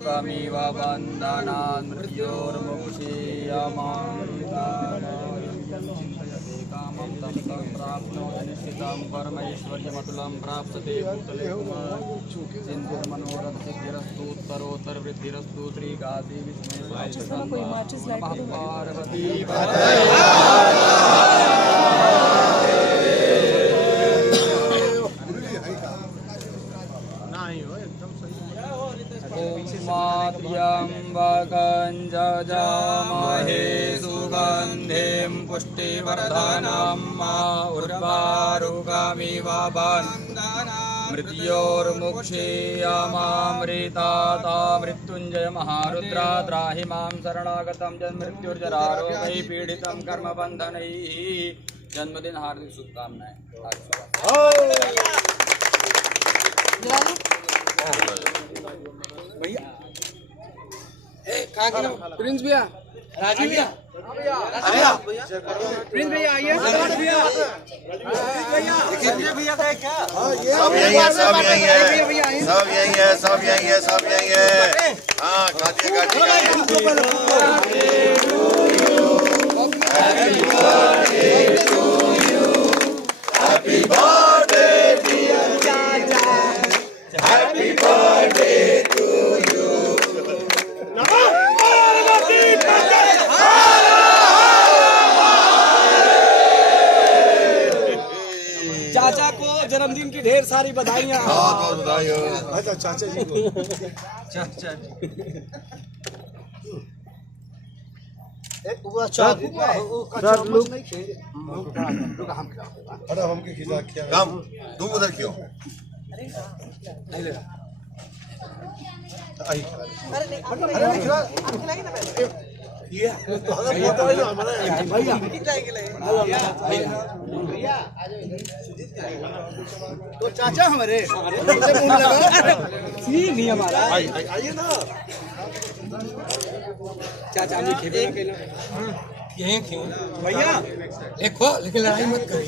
मृत्योर्मुक्षीयमामृतातामिव बन्धनान् मृत्योर्मुक्षीयमामृतातामिव कामं तं तं प्राप्नोति निश्चितं परमैश्वर्यमतुलं प्राप्स्यते भूतले चिन्तनमनोरथसिद्धिरस्तु उत्तरोत्तरवृद्धिरस्तु श्रीकाशी विस्मय पार्वती त्र्यम्बकं जजामहे सुगन्धिं पुष्टिवर्धनं उर्वारुकमिव बन्धनान् मृत्योर्मुक्षीयमामृतातामृत्युञ्जय महारुद्रा त्राहि मां शरणागतं जन्मृत्युर्जरारोगैः पीडितं कर्मबन्धनैः। जन्मदिन हार्दिक शुभकामनाएं। भैया प्रिंस भैया, राजीव भैया, प्रिंस भैया आइए। संजय भैया का क्या? सब यही है, सब यही है, सब यही है, सब यही है, सब यही है। हाँ काटिए काटिए हैप्पी बर्थडे डियर चाचा, हैप्पी बर्थडे टू यू। चाचा को जन्मदिन की ढेर सारी बधाइयाँ। बहुत बधाई हो। अच्छा चाचा जी को। चाचा जी। एक वो चाचा नहीं खेले। अरे हमके खिला क्या? हम तुम उधर क्यों? आई। अरे खिला ना पहले। ये तो हमारा भैया भैया तो चाचा हमारे नहीं हमारा आइए ना चाचा हम खेले भैया देखो लेकिन लड़ाई मत करो।